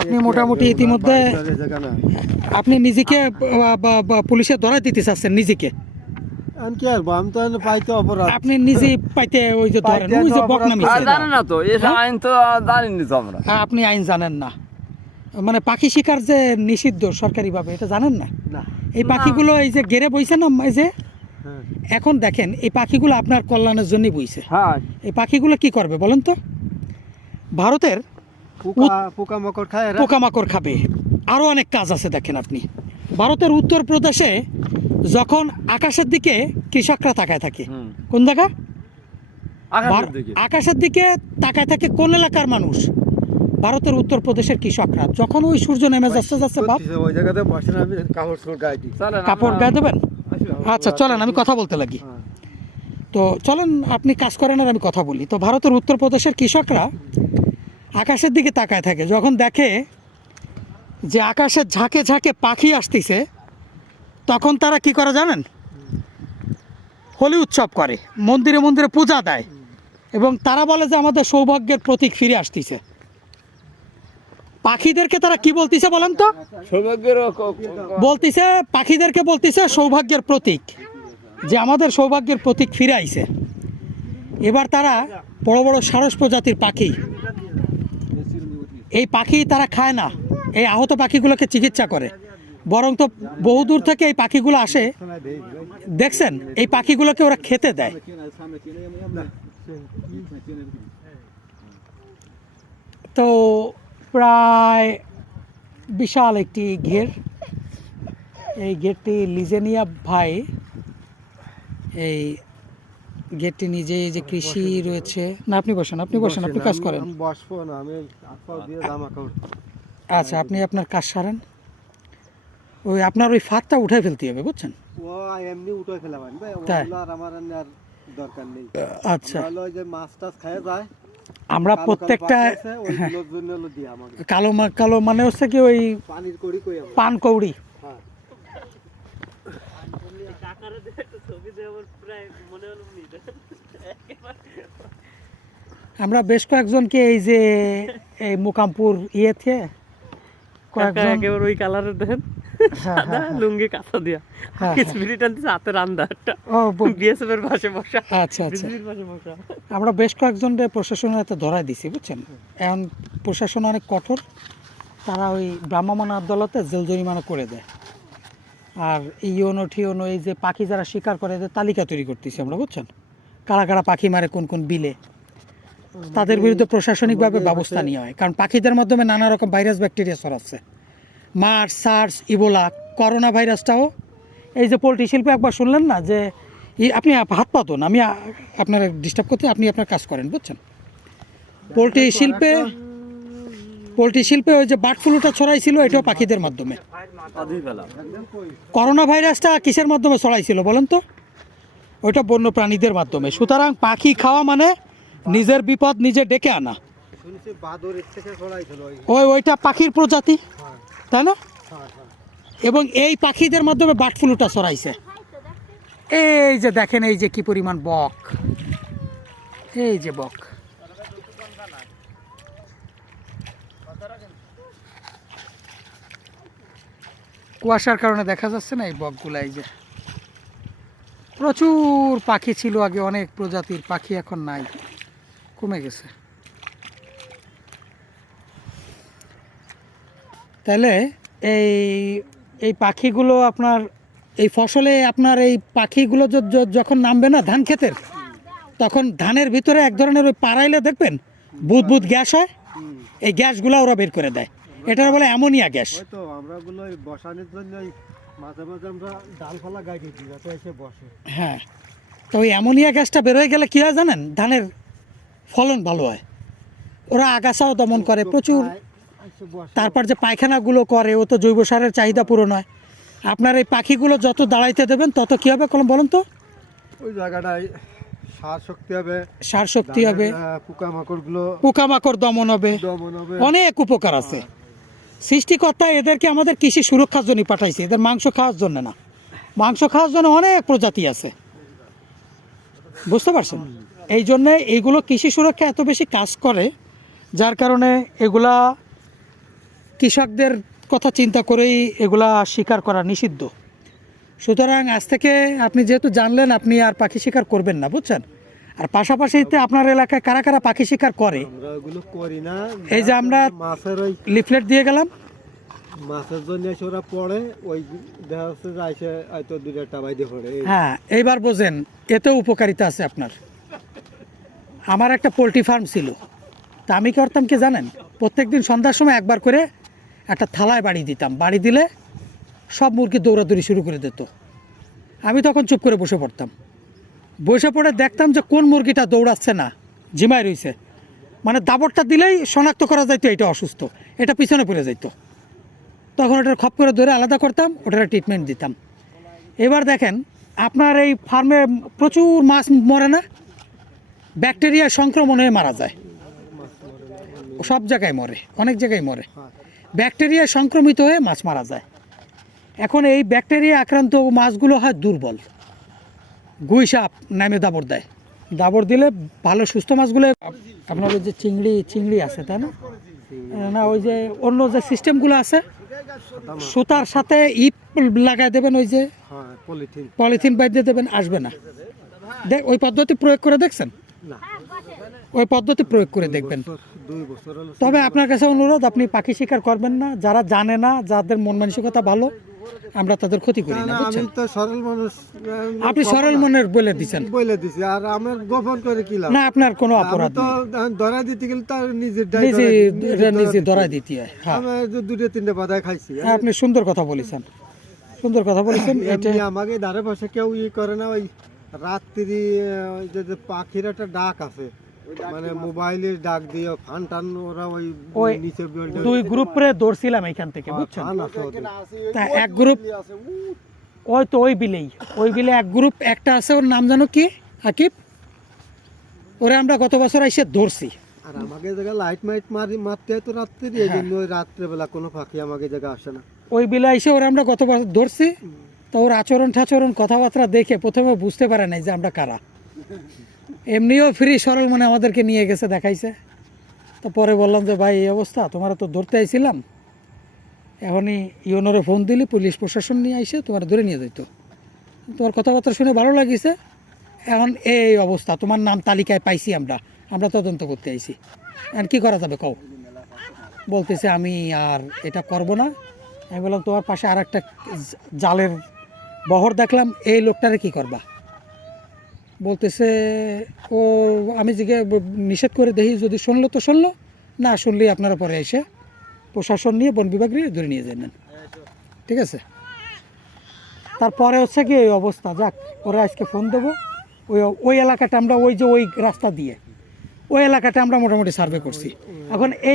আপনি মোটামুটি ইতিমধ্যে আপনি নিজেকে পুলিশে ধরা দিতে চাচ্ছেন নিজেকে। আমি কি আর আমি তো পাইতে অপরাধ। আপনি নিজে পাইতে ওই যে ধরেন ওই যে বকনামি জানেন না তো এসব আইন তো জানিনি তো আমরা। আপনি আইন জানেন না, মানে পাখি শিকার যে নিষিদ্ধ সরকারিভাবে এটা জানেন না। না। এই পাখিগুলো এই যে গেড়ে বইছে না, এই যে হ্যাঁ। এখন দেখেন এই পাখিগুলো আপনার কল্যাণের জন্যই বইছে। হ্যাঁ এই পাখিগুলো কি করবে বলেন তো? ভারতের পোকামাকড় খায় এরা। পোকামাকড় খাবে, আরও অনেক কাজ আছে। দেখেন আপনি ভারতের উত্তরপ্রদেশে যখন আকাশের দিকে কৃষকরা তাকায় থাকে, কোন জায়গা? আকাশের দিকে তাকায় থাকে কোন এলাকার মানুষ? ভারতের উত্তরপ্রদেশের কৃষকরা। যখন ওই সূর্য নেমে যাচ্ছে বাপ, ওই জায়গাতে বসেন, আমি কাপড় গায়ে দিই। কাপড় গায়ে দেবেন? আচ্ছা চলেন আমি কথা বলতে লাগি। তো চলেন আপনি কাজ করেন আর আমি কথা বলি। তো ভারতের উত্তরপ্রদেশের কৃষকরা আকাশের দিকে তাকায় থাকে, যখন দেখে যে আকাশের ঝাঁকে ঝাঁকে পাখি আসতেছে, তখন তারা কি করে জানেন? হোলি উৎসব করে, মন্দিরে মন্দিরে পূজা দেয়, এবং তারা বলে যে আমাদের সৌভাগ্যের প্রতীক ফিরে আসতেছে। পাখিদেরকে তারা কি বলতেছে বলেন তো? সৌভাগ্যের বলতেছে, পাখিদেরকে বলতেছে সৌভাগ্যের প্রতীক, যে আমাদের সৌভাগ্যের প্রতীক ফিরে আইছে। এবার তারা বড় বড় সারস প্রজাতির পাখি, এই পাখি তারা খায় না, এই আহত পাখিগুলোকে চিকিৎসা করে, বরং তো বহুদূর থেকে এই পাখিগুলো আসে, দেখছেন এই পাখিগুলোকে ওরা খেতে দেয়। তো প্রায় বিশাল একটি ঘের, এই গেটটি লিজেনিয়া ভাই, এই গেটটি নিজে যে কৃষি রয়েছে না। আপনি বসেন, আপনি বসেন, আপনি কাজ করেন। বসবো না, আমি জামা কাপড়। আচ্ছা আপনি আপনার কাজ সারেন। ওই আপনার ওই ফাঁদটা উঠে ফেলতে হবে বুঝছেন। ও এমনি উঠে ফেলা ভাই, তাই? ওগুলো আর আমার আর দরকার নেই। আচ্ছা ভালো ওই যে মাছ টাছ খায় যায়, আমরা প্রত্যেকটা ওইগুলোর জন্য হলো দিয়ে আমাকে কালো কালো মানে হচ্ছে কি ওই পানির কড়ি কই আমরা। পান কৌড়ি। হ্যাঁ। আমরা বেশ কয়েকজনকে এই যে এই মোকামপুর ইয়েতে কয়েকজন একেবারে ওই কালারের দেখেন, সাদা লুঙ্গি কাঁচা দিয়া স্পিরিট আনতেছে হাতে রান্দা একটা বিএসএফ এর পাশে বসা। আচ্ছা আচ্ছা বিজিবির পাশে বসা। আমরা বেশ কয়েকজনকে প্রশাসনের হাতে ধরাই দিছি বুঝছেন। এখন প্রশাসন অনেক কঠোর, তারা ওই ভ্রাম্যমাণ আদালতে জেল জরিমানা করে দেয়। আর ইউনো ঠিওনো এই যে পাখি যারা শিকার করে এদের তালিকা তৈরি করতেছি আমরা বুঝছেন, কারা কারা পাখি মারে কোন কোন বিলে, তাদের বিরুদ্ধে প্রশাসনিকভাবে ব্যবস্থা নেওয়া হয়। কারণ পাখিদের মাধ্যমে নানা রকম ভাইরাস ব্যাকটেরিয়া ছড়াচ্ছে, মার্স, সার্স, ইবোলা, করোনা ভাইরাসটাও। এই যে পোলট্রি শিল্পে একবার শুনলেন না যে আপনি হাত পাতন, আমি আপনার ডিস্টার্ব করতে, আপনি আপনার কাজ করেন বুঝছেন। পোলট্রি শিল্পে ওই যে বার্ড ফ্লুটা ছড়াইছিল, এটাও পাখিদের মাধ্যমে। করোনা ভাইরাসটা কিসের মাধ্যমে ছড়াইছিল বলেন তো? ওইটা বন্য প্রাণীদের মাধ্যমে। সুতরাং পাখি খাওয়া মানে নিজের বিপদ নিজে ডেকে আনা। ওইটা পাখির প্রজাতি, তাই না? এবং এই পাখিদের মাধ্যমে বার্ড ফ্লুটা ছড়াইছে। এই যে দেখেন এই যে কি পরিমাণ বক, এই যে বক। কুয়াশার কারণে দেখা যাচ্ছে না এই বকগুলা। এই যে প্রচুর পাখি ছিল আগে, অনেক প্রজাতির পাখি, এখন নাই, কমে গেছে। তাহলে এই এই পাখিগুলো আপনার এই ফসলে, আপনার এই পাখিগুলো যখন নামবে না ধান ক্ষেতের, তখন ধানের ভিতরে এক ধরনের ওই পাড়াইলে দেখবেন বুদবুদ গ্যাস হয়, এই গ্যাসগুলো ওরা বের করে দেয়, এটা বলে অ্যামোনিয়া গ্যাস। তো আমরা গুলো বসানোর জন্য মাঝে মাঝে আমরা ডালপালা গায়ে দিই যাতে এসে বসে। হ্যাঁ, তো ওই অ্যামোনিয়া গ্যাসটা বের হয়ে গেলে কী হয় জানেন? ধানের ফলন ভালো হয়, ওরা আগাছাও দমন করে প্রচুর। তারপর যে পায়খানাগুলো করে, ও তো জৈব সারের চাহিদা পূরণ হয়। আপনার এই পাখিগুলো যত দাঁড়াইতে দেবেন তত কী হবে বলুন তো? ওই জায়গাটায় সার শক্তি হবে, পোকামাকড় দমন হবে, অনেক উপকার আছে। সৃষ্টিকর্তা এদেরকে আমাদের কৃষি সুরক্ষার জন্য পাঠাইছে, এদের মাংস খাওয়ার জন্য না। মাংস খাওয়ার জন্য অনেক প্রজাতি আছে, বুঝতে পারছেন? এই জন্যে এইগুলো কৃষি সুরক্ষা এত বেশি কাজ করে, যার কারণে এগুলা কৃষকদের কথা চিন্তা করেই এগুলা শিকার করা নিষিদ্ধ। সুতরাং আজ থেকে আপনি যেহেতু জানলেন, আপনি আর পাখি শিকার করবেন না, বুঝছেন। আর পাশাপাশিতে আপনার এলাকায় কারা কারা পাখি শিকার করে, আমরা ওগুলো করি না। এই যে আমরা মাছের ওই লিফলেট দিয়ে গেলাম, মাছের জন্য এসে ওরা পড়ে, ওই দেখা যাচ্ছে যে আইসে হয়তো 2-1টা বাইদে পড়ে। হ্যাঁ এইবার বোঝেন, এতেও উপকারিতা আছে আপনার। আমার একটা পোলট্রি ফার্ম ছিল, তা আমি কি করতাম কি জানেন, প্রত্যেকদিন সন্ধ্যার সময় একবার করে একটা থালায় বাড়ি দিতাম, বাড়ি দিলে সব মুরগি দৌড়াদৌড়ি শুরু করে দিত। আমি তখন চুপ করে বসে পড়তাম, বসে পড়ে দেখতাম যে কোন মুরগিটা দৌড়াচ্ছে না, ঝিমায় রয়েছে, মানে দাবরটা দিলেই শনাক্ত করা যাইতো এটা অসুস্থ, এটা পিছনে পড়ে যাইতো। তখন ওটার খপ করে ধরে আলাদা করতাম, ওটার ট্রিটমেন্ট দিতাম। এবার দেখেন আপনার এই ফার্মে প্রচুর মাছ মরে না, ব্যাকটেরিয়া সংক্রমণ হয়ে মারা যায়, সব জায়গায় মরে, অনেক জায়গায় মরে, ব্যাকটেরিয়া সংক্রমিত হয়ে মাছ মারা যায়। এখন এই ব্যাকটেরিয়া আক্রান্ত মাছগুলো হয় দুর্বল, গুই সাপ নামে দাবর দেয়, দাবর দিলে ভালো সুস্থ মাছগুলো। আপনার ওই যে চিংড়ি আছে তাই না, না ওই যে অন্য যে সিস্টেমগুলো আছে, সুতার সাথে ইপ লাগাই দেবেন, ওই যে হ্যাঁ, পলিথিন। পলিথিন বাইরে দেবেন, আসবে না। ওই পদ্ধতি প্রয়োগ করে দেখছেন? না, ওই পদ্ধতি প্রয়োগ করে দেখবেন। 2 বছর হলো। তবে আপনার কাছে অনুরোধ, আপনি পাখি শিকার করবেন না। যারা জানে না, যাদের মন মানসিকতা ভালো, আমরা তাদের ক্ষতি করি না, না, বুঝছেন। আমি তো সরল মানুষ। আপনি সরল মনের বলে দিচ্ছেন, বলে দিছি, আর আমার গোপন করে কি লাভ? না আপনার কোনো আমি অপরাধ তো নেই, ধরা দিতে গেলে তার নিজের নিজে ধরাই দিতে হয়। হ্যাঁ, আমি 2-3টা বাদায় খাইছি। আপনি সুন্দর কথা বলেছেন, সুন্দর কথা বলেছেন। এটা এমনি আমাকে ধারে পাশে কেউ করে না। ওই রাত্রি ওই যে পাখির একটা ডাক আছে, মানে মোবাইলের ডাক দিয়ে ফান টান, ওরা ওই নিচে দুই গ্রুপ করে দৌড়ছিলাম এখান থেকে, বুঝছেন। ফান আছে ওদের। তা এক গ্রুপ ওই তো ওই বিলে এক গ্রুপ একটা আছে, ওর নাম জানো কি, আকিব। ওরে আমরা গত বছর এসে ধরছি। আর আমাকে জায়গায় লাইট মারতে হয় তো রাত্রি, এই জন্য ওই রাত্রেবেলা কোনো পাখি আমাকে জায়গায় আসে না। ওই বিলে এসে ওরা আমরা গত বছর ধরছি। তো ওর আচরণ ঠাচরণ কথাবার্তা দেখে প্রথমে বুঝতে পারে নাই যে আমরা কারা। এমনিও ফ্রি সরল মানে আমাদেরকে নিয়ে গেছে, দেখাইছে। তো পরে বললাম যে ভাই এই অবস্থা, তোমার তো ধরতে আইছিলাম, এখনই ইউনোরে ফোন দিলি, পুলিশ প্রশাসন নিয়ে আইসে তোমার ধরে নিয়ে যেত। তোমার কথাবার্তা শুনে ভালো লাগিছে, এখন এই অবস্থা, তোমার নাম তালিকায় পাইছি আমরা তদন্ত করতে আইছি, এখন কী করা যাবে কও। বলতেছে আমি আর এটা করব না। আমি বললাম তোমার পাশে আর একটা জালের বহর দেখলাম, এই লোকটারে কি করবা। বলতেছে ও, আমি জিজ্ঞে নিষেধ করে দেখি, যদি শুনলো তো শুনলো, না শুনলেই আপনারা পরে এসে প্রশাসন নিয়ে বন বিভাগ নিয়ে ধরে নিয়ে যাবেন, ঠিক আছে। তারপরে হচ্ছে কি এই অবস্থা। যাক, ওরা আজকে ফোন দেবো। ওই এলাকাটা আমরা, ওই যে ওই রাস্তা দিয়ে ওই এলাকাটা আমরা মোটামুটি সার্ভে করছি। এখন এই